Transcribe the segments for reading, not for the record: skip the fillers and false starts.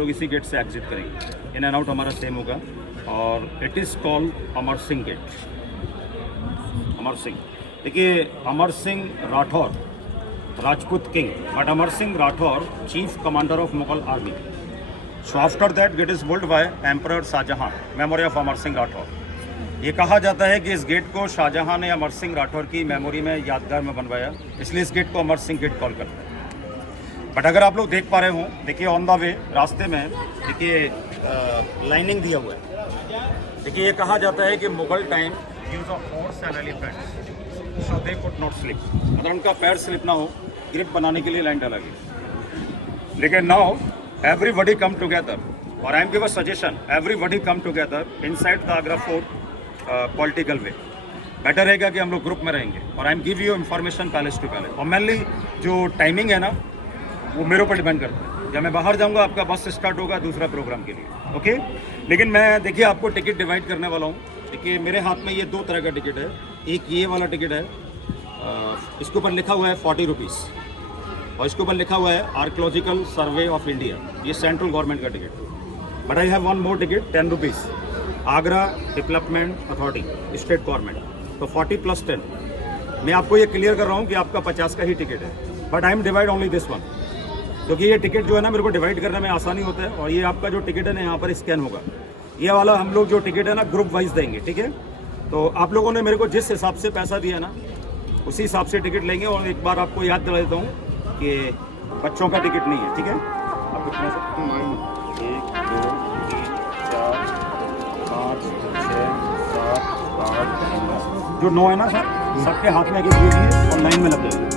लोग इसी गेट से एग्जिट करेंगे। इन एंड आउट हमारा सेम होगा और it is called Amar Singh gate. Amar Singh, देखिए Amar Singh Rathore Rajput king, but Amar Singh Rathore chief commander of Mughal army. So after that gate is build by emperor Shahjahan, memory of Amar Singh Rathore. ये कहा जाता है कि इस गेट को शाहजहां ने अमर सिंह राठौर की मेमोरी में यादगार में बनवाया, इसलिए इस गेट को अमर सिंह गेट कॉल करते हैं। बट अगर आप लोग देख पा रहे हो, देखिए ऑन द वे रास्ते में देखिए लाइनिंग दिया हुआ है। देखिए ये कहा जाता है कि Mughal time use of horse and elephants so they could not slip, अगर उनका पैर स्लिप ना हो ग्रिप बनाने के लिए लाइन डाला गया। लेकिन नाउ एवरीबडी कम टुगेदर, और I am give a suggestion, everybody come together inside the Agra fort political way. Better रहेगा कि हम लोग ग्रुप में रहेंगे और I am give you information palace to palace. और मेनली जो टाइमिंग है ना वो मेरे ऊपर डिपेंड करता है, जब मैं बाहर जाऊंगा आपका बस स्टार्ट होगा दूसरा प्रोग्राम के लिए, ओके। लेकिन मैं देखिए आपको टिकट डिवाइड करने वाला हूँ। देखिए मेरे हाथ में ये दो तरह का टिकट है, एक ये वाला टिकट है, इसके ऊपर लिखा हुआ है 40 रुपीज़ और इसके ऊपर लिखा हुआ है आर्कियोलॉजिकल सर्वे ऑफ इंडिया, ये सेंट्रल गवर्नमेंट का ticket. But I have one more ticket 10 rupees, Agra development authority state government, तो 40 + 10। मैं आपको ये क्लियर कर रहा हूँ कि आपका 50 का ही टिकट है, but I am divide only this one, क्योंकि ये टिकट जो है ना मेरे को डिवाइड करने में आसानी होता है। और ये आपका जो टिकट है ना यहाँ पर स्कैन होगा, ये वाला हम लोग जो टिकट है ना ग्रुप वाइज देंगे, ठीक है। तो आप लोगों ने मेरे को जिस हिसाब से पैसा दिया ना उसी हिसाब से टिकट लेंगे। और एक बार आपको याद दिला देता हूँ कि बच्चों का टिकट नहीं है, ठीक है। आप कितना सकते हैं? 1 2 3 4 5 6 7 8 जो 9 है ना सर, सबके हाथ में एक दीजिए और लाइन में लग जाइए।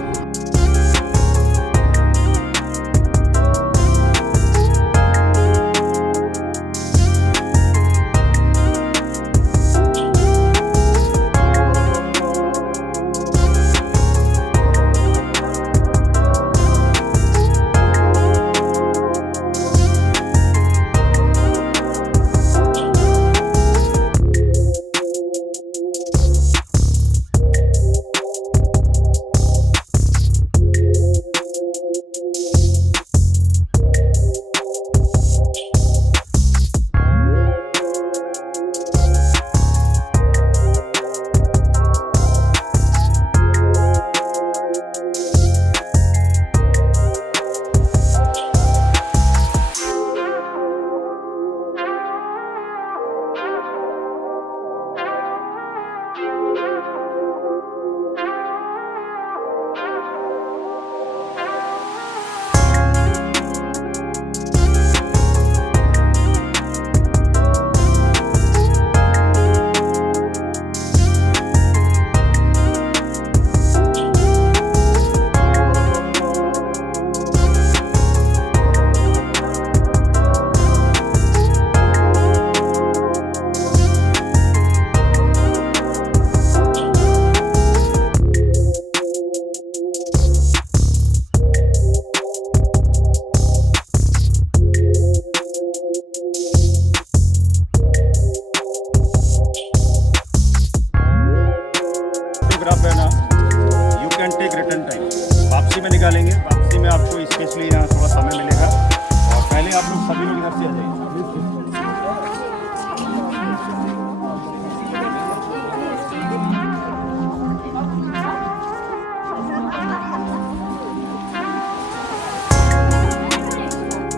You can take return time, वापसी में निकालेंगे, वापसी में आपको इसके लिए यहाँ थोड़ा समय मिलेगा। और पहले आप लोग सभी लोग इधर से आ जाइए।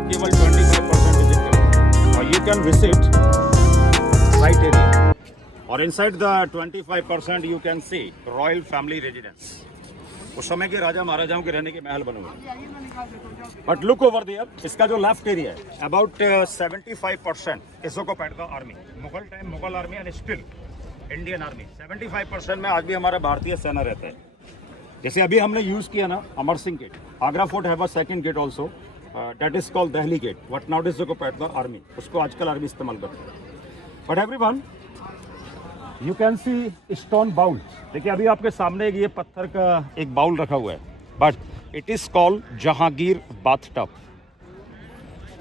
केवल 25% विजिट करें और you can visit right area. और inside the 25% you can see royal family residence, उस समय के राजा महाराजाओं के रहने के महल बने हुए। बट लुक ओवर देयर, इसका जो लेफ्ट एरिया है about 75% is occupied the army, Mughal time Mughal army and still Indian army. 75% में आज भी हमारा भारतीय सेना रहता है। जैसे अभी हमने यूज किया ना Amar Singh gate, Agra fort have a second gate also, that is called Delhi gate, what now is occupied the army, उसको आजकल आर्मी इस्तेमाल करते हैं। But everyone you can see stone bowl, देखिए अभी आपके सामने ये पत्थर का एक बाउल रखा हुआ है, but it is called Jahangir bathtub.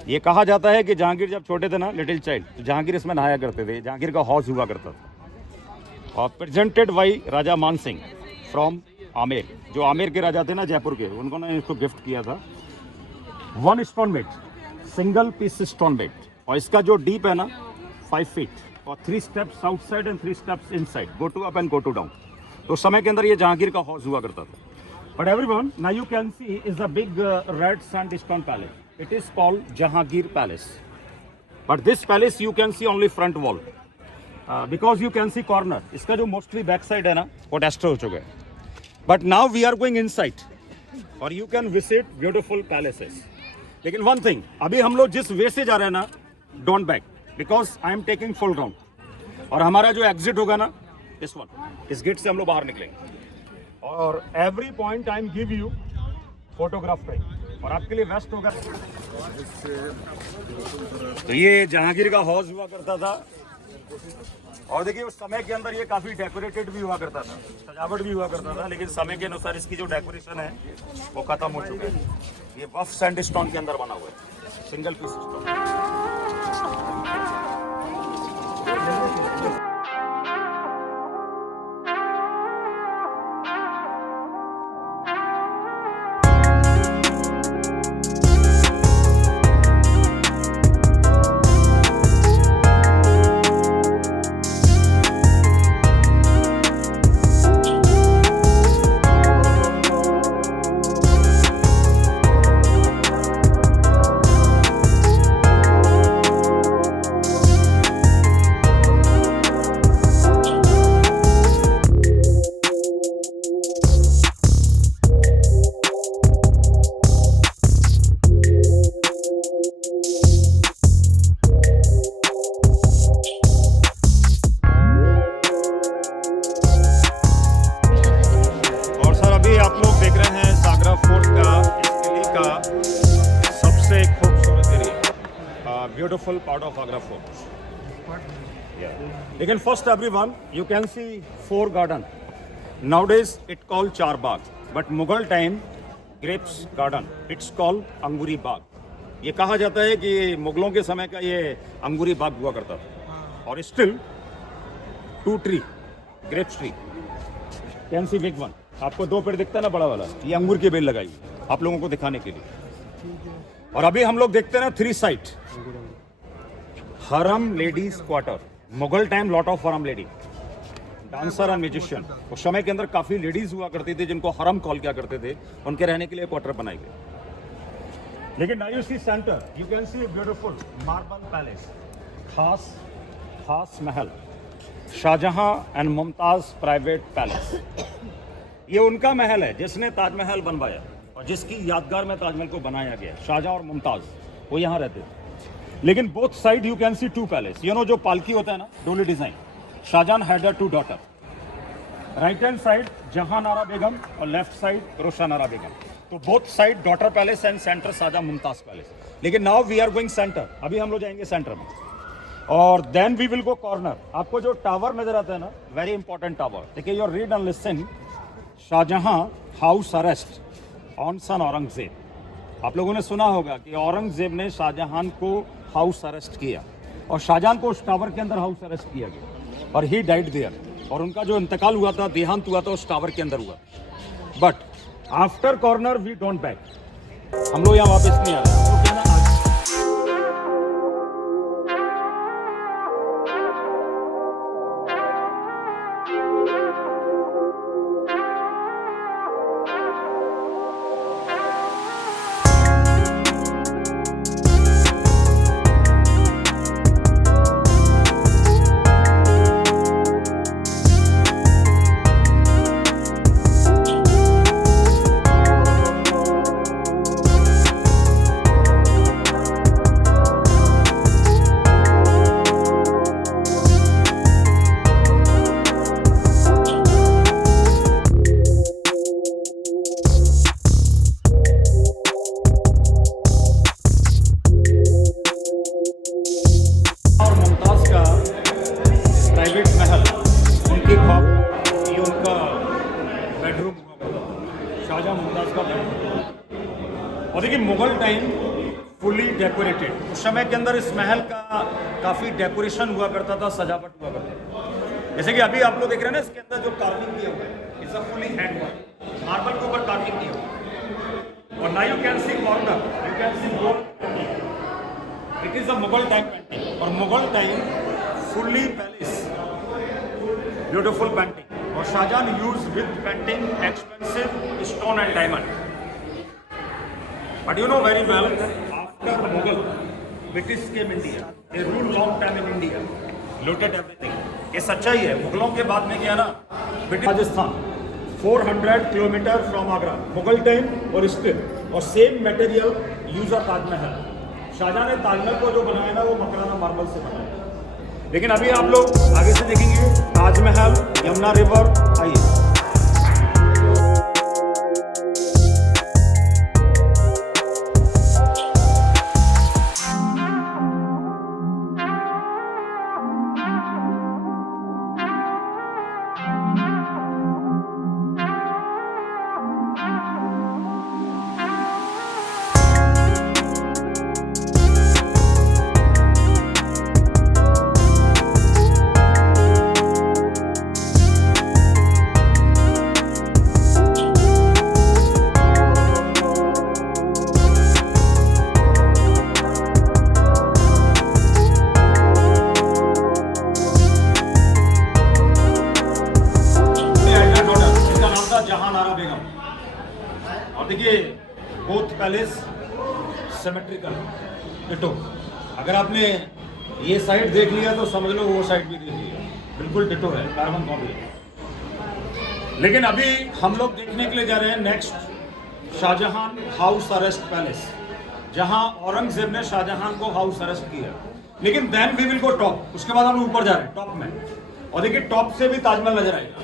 ये कहा जाता है कि जहांगीर जब छोटे थे ना, लिटिल चाइल्ड, तो जहांगीर इसमें नहाया करते थे, जहांगीर का हौज हुआ करता था। और प्रेजेंटेड बाई राजा मान सिंह फ्रॉम आमेर, जो आमेर के राजा थे ना जयपुर के, उन्होंने इसको गिफ्ट किया था। 1 stone made single piece stone bed, और इसका जो डीप है ना 5 फीट, और 3 steps outside and 3 steps inside, go to up and go to down. तो समय के अंदर ये जहांगीर का हाउस हुआ करता था। But everyone, now you can see is the big red sandstone palace, it is called Jahangir palace. But this palace you can see only front wall, because you can see corner, इसका जो mostly back side है ना वो destroy हो चुका है। But now we are going inside और you can visit beautiful palaces. लेकिन वन थिंग, अभी हम लोग जिस वे से जा रहे हैं ना, don't back, because I am taking full round, और हमारा जो एग्जिट होगा ना इस वन, इस गेट से हम लोग बाहर निकलेंगे, और every point I am give you photograph time, और आपके लिए बेस्ट होगा। तो ये जहांगीर का हाउस हुआ करता था, और देखिए उस समय के अंदर ये काफी डेकोरेटेड भी हुआ करता था, सजावट भी हुआ करता था, लेकिन समय के अनुसार इसकी जो डेकोरेशन है वो खत्म हो चुका है। ये रफ सैंडस्टोन के अंदर बना हुआ है, single piece stone. Beautiful part of Agra Fort. Yeah. Again, first everyone, you can see 4 garden. Nowadays it called Char Bagh, but Mughal time grapes garden. It's called अंगूरी बाग। ये कहा जाता है कि मुगलों के समय का ये अंगूरी बाग हुआ करता था, और still 2 tree, grapes tree, can see big one. आपको 2 पेड़ दिखता है ना बड़ा वाला, ये अंगूर की बेल लगाई आप लोगों को दिखाने के लिए। और अभी हम लोग देखते हैं ना 3 साइड हरम ladies quarter, Mughal time lot of हरम लेडी, डांसर एंड म्यूजिशियन। उस समय के अंदर काफी लेडीज हुआ करती थी जिनको हरम कॉल किया करते थे, उनके रहने के लिए क्वार्टर बनाए गए। लेकिन now you see centre, you can see beautiful marble palace, Khas Mahal, Shah Jahan and Mumtaz private palace. ये उनका महल है जिसने ताजमहल बनवाया, और जिसकी यादगार में ताजमहल को बनाया गया। शाहजहां और मुमताज वो यहाँ रहते थे। लेकिन both side you can see 2 palace, you know जो पालकी होता है ना, डोली design. Shahjahan had 2 daughter, right hand side Jahanara Begum और लेफ्ट साइड रोशनारा बेगम। तो both side daughter palace and center Shahjahan Mumtaz palace. लेकिन now we are going center, अभी हम लोग जाएंगे सेंटर में, और then we will go corner. आपको जो टावर नजर आता है ना, वेरी इंपॉर्टेंट टावर, देखिए your read and listen, Shahjahan house arrest on son Aurangzeb. आप लोगों ने सुना होगा कि औरंगजेब ने शाहजहां को हाउस अरेस्ट किया, और शाहजहां को उस टावर के अंदर हाउस अरेस्ट किया गया, और ही डाइड देयर, और उनका जो इंतकाल हुआ था, देहांत हुआ था, उस टावर के अंदर हुआ। But after corner we don't back, हम लोग यहाँ वापस नहीं आ रहे। और देखिए मुगल टाइम फुली डेकोरेटेड, उस समय के अंदर इस महल का काफ़ी डेकोरेशन हुआ करता था, सजावट हुआ करता था। जैसे कि अभी आप लोग देख रहे हैं ना, इसके अंदर जो कार्विंग किया हुआ है, it's a fully hand work, marble के ऊपर कार्विंग किया हुआ है। और now you can see corner, you can see gold it is a Mughal time painting और Mughal time fully palace beautiful painting और Shahjahan use with painting expensive stone and diamond. But you know very well, after Mughal, British came India. They ruled long time in India, looted everything. ये सच्चाई है. मुगलों के बाद में क्या ना, British Rajasthan 400 kilometre from Agra, Mughal time और स्टिल और same material use of Taj Mahal. Shah Jahan ने ताजमहल को जो बनाया ना वो मकराना मार्बल से बनाया. लेकिन अभी आप लोग आगे से देखेंगे ताजमहल, यमुना रिवर, आइए. और देखिए बोथ पैलेस सिमेट्रिकल डिटो. अगर आपने ये साइड देख लिया तो समझ लो वो साइड भी देख लिया, बिल्कुल डिटो है, कार्बन कॉपी है. लेकिन अभी हम लोग देखने के लिए जा रहे हैं next Shah Jahan house arrest palace, जहां औरंगजेब ने शाहजहां को हाउस अरेस्ट किया. लेकिन then we will go top, उसके बाद हम ऊपर जा रहे हैं टॉप में. और देखिए टॉप से भी ताजमहल नजर आएगा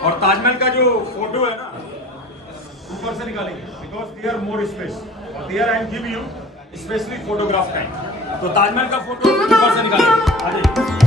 और ताजमहल का जो फोटो है ना ऊपर से निकालेंगे बिकॉज देयर मोर स्पेस और there I give you specially photograph time. तो ताजमहल का फोटो ऊपर से निकालेंगे. आ जाइए.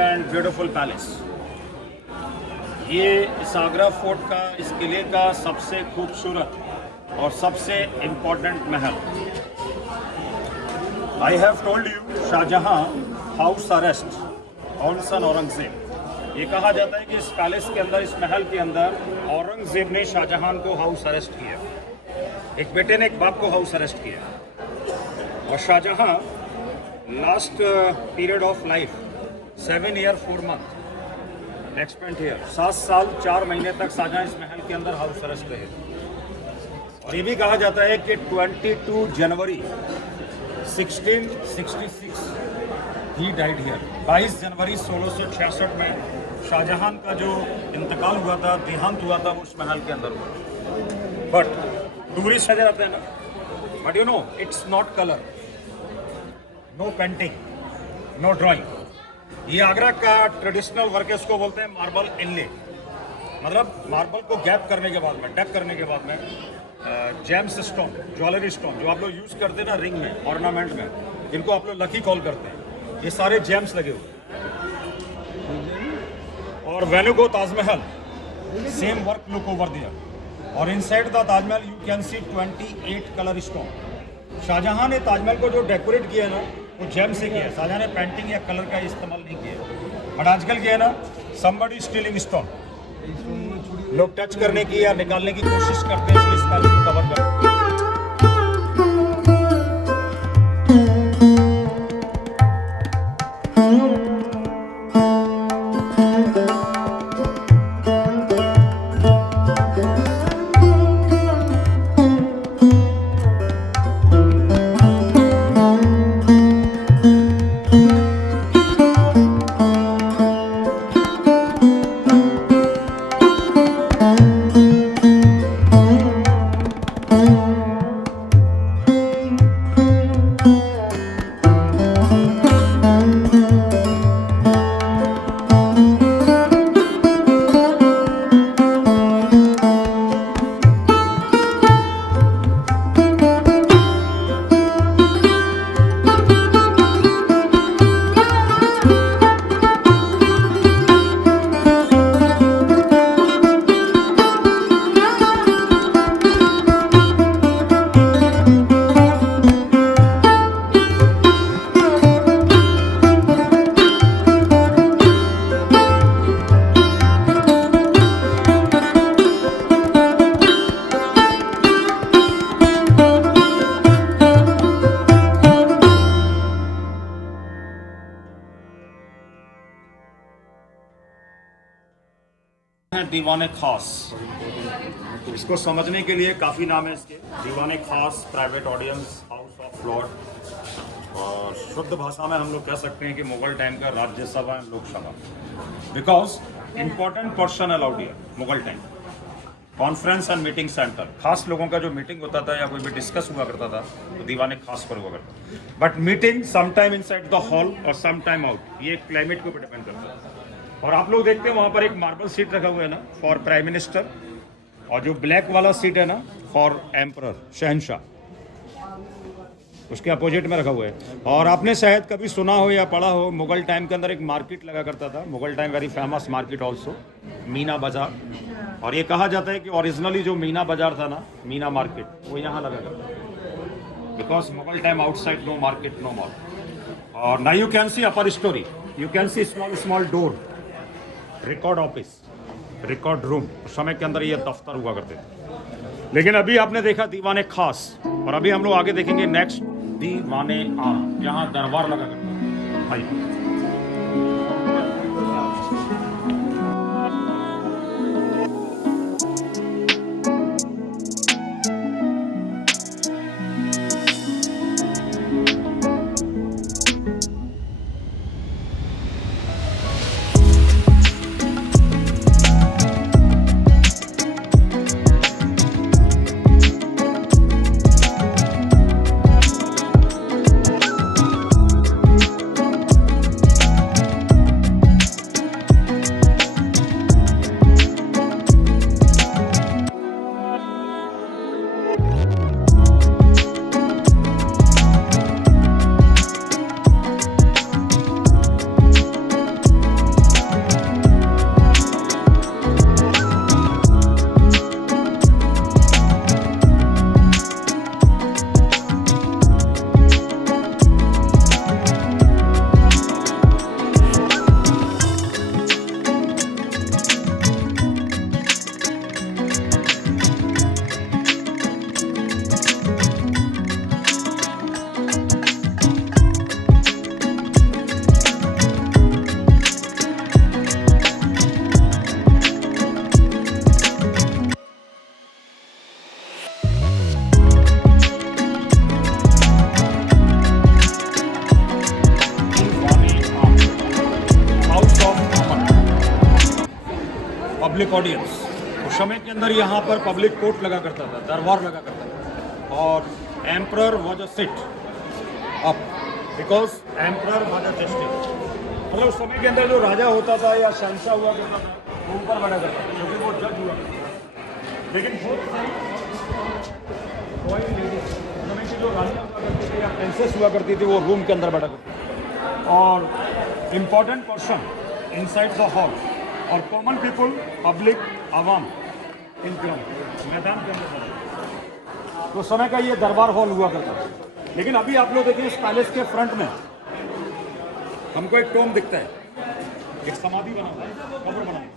And beautiful palace. ये इस आगरा फोर्ट का, इस किले का सबसे खूबसूरत और सबसे इम्पोर्टेंट महल. I have told you Shahjahan house arrest on son Aurangzeb. ये कहा जाता है कि इस पैलेस के अंदर, इस महल के अंदर औरंगजेब ने शाहजहां को हाउस अरेस्ट किया. एक बेटे ने एक बाप को हाउस अरेस्ट किया और Shahjahan last period of life 7 year 4 month spent here. 7 साल 4 महीने तक शाहजहां इस महल के अंदर हाउस अरेस्ट रहे. और ये भी कहा जाता है कि 22 जनवरी 1666 ही डाइड हियर. 22 जनवरी 1666 में शाहजहां का जो इंतकाल हुआ था, देहांत हुआ था, वो उस महल के अंदर हुआ. बट टूरिस्ट नजर आते हैं ना, but you know it's not colour, no painting, no drawing. ये आगरा का ट्रेडिशनल वर्क है, इसको बोलते हैं मार्बल इनले. मतलब मार्बल को गैप करने के बाद में, डैप करने के बाद में जेम्स स्टोन, ज्वेलरी स्टोन जो आप लोग यूज़ करते हैं ना रिंग में, ऑर्नामेंट में, जिनको आप लोग लकी कॉल करते हैं, ये सारे जेम्स लगे हुए. और when you go Taj Mahal same work look over दिया. और inside the Taj Mahal you can see 28 colour stone. Shahjahan ने ताजमहल को जो डेकोरेट किया ना वो जेम से किया है. शाहजहां ने पेंटिंग या कलर का इस्तेमाल नहीं किया. बट आजकल क्या है ना, समबडी स्टीलिंग स्टोन, लोग टच करने की या निकालने की कोशिश करते हैं, इसलिए इस पैलेस को कवर करते हैं. दीवाने खास। इसको समझने के लिए काफ़ी नाम है इसके। दीवाने खास, private audience, house of Lord, और शुद्ध भाषा में हम लोग कह सकते हैं कि मुगल टाइम का Rajya Sabha and Lok Sabha. Because important person allowed here Mughal time, conference and meeting centre. खास लोगों का जो मीटिंग होता था या कोई भी डिस्कस हुआ करता था तो दीवाने खास पर हुआ करता। But meeting some time inside the hall और सम टाइम आउट, ये क्लाइमेट के ऊपर डिपेंड करता है। और आप लोग देखते हैं वहाँ पर एक मार्बल सीट रखा हुआ है ना फॉर प्राइम मिनिस्टर, और जो ब्लैक वाला सीट है ना फॉर एम्परर, शहनशाह, उसके अपोजिट में रखा हुआ है। और आपने शायद कभी सुना हो या पढ़ा हो, मुगल टाइम के अंदर एक मार्केट लगा करता था, Mughal time very famous market also, Meena बाजार। और ये कहा जाता है कि ओरिजिनली जो मीना बाजार था ना, मीना मार्केट, वो यहाँ लगा करता था। Because Mughal time outside no market, no mall. और now you can see upper storey, you can see small small door, record office, record room. उस समय के अंदर ये दफ्तर हुआ करते थे। लेकिन अभी आपने देखा दीवाने खास, और अभी हम लोग आगे देखेंगे नेक्स्ट दीवाने आम, जहाँ दरबार लगा करता है। भाई पब्लिक ऑडियंस, उस समय के अंदर यहाँ पर पब्लिक कोर्ट लगा करता था, दरबार लगा करता था। और emperor was a sit up, because emperor was a justice. मतलब उस समय के अंदर जो राजा होता था या शहंशाह हुआ करता था, वो ऊपर बैठा करता था, क्योंकि वो जज हुआ करता था। लेकिन कोई लेडीज, समय की जो रानी हुआ करती थी या प्रिंसेस हुआ करती थी, वो रूम के अंदर बैठा करती थी। और important person inside the hall, और common people, public, Awam in ground, मैदान के अंदर। तो समय का ये दरबार हॉल हुआ करता था। लेकिन अभी आप लोग देखिए, इस पैलेस के फ्रंट में हमको एक टोम दिखता है, एक समाधि बना हुआ है, कब्र बना है।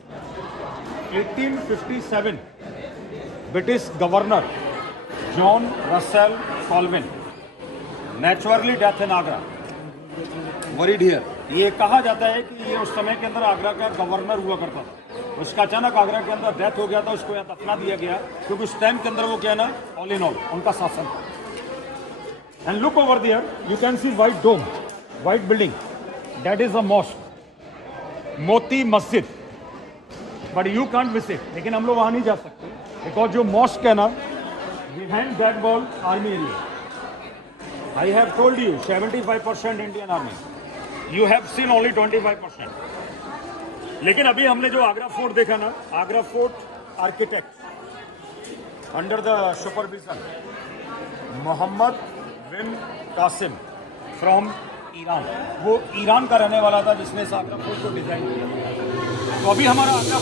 1857 British governor John Russell Colvin, naturally death in Agra, worried here. ये कहा जाता है कि ये उस समय के अंदर आगरा का गवर्नर हुआ करता था। उसका अचानक आगरा के अंदर डेथ हो गया था, उसको यहाँ दफना दिया गया, क्योंकि उस टाइम के अंदर वो क्या ना, ऑल इन ऑल उनका शासन था। And look over there, you can see white dome, white building, that is a mosque, Moti Masjid. But you can't visit, लेकिन हम लोग वहाँ नहीं जा सकते, बिकॉज जो मॉस्क है ना, behind that wall army area. I have told you 75% Indian Army. You have seen only 25%. लेकिन अभी हमने जो आगरा फोर्ट देखा ना, Agra fort architect under the supervision Mohammad bin Qasim from Iran, वो ईरान का रहने वाला था जिसने इस आगरा फोर्ट को डिजाइन किया। तो अभी हमारा आगरा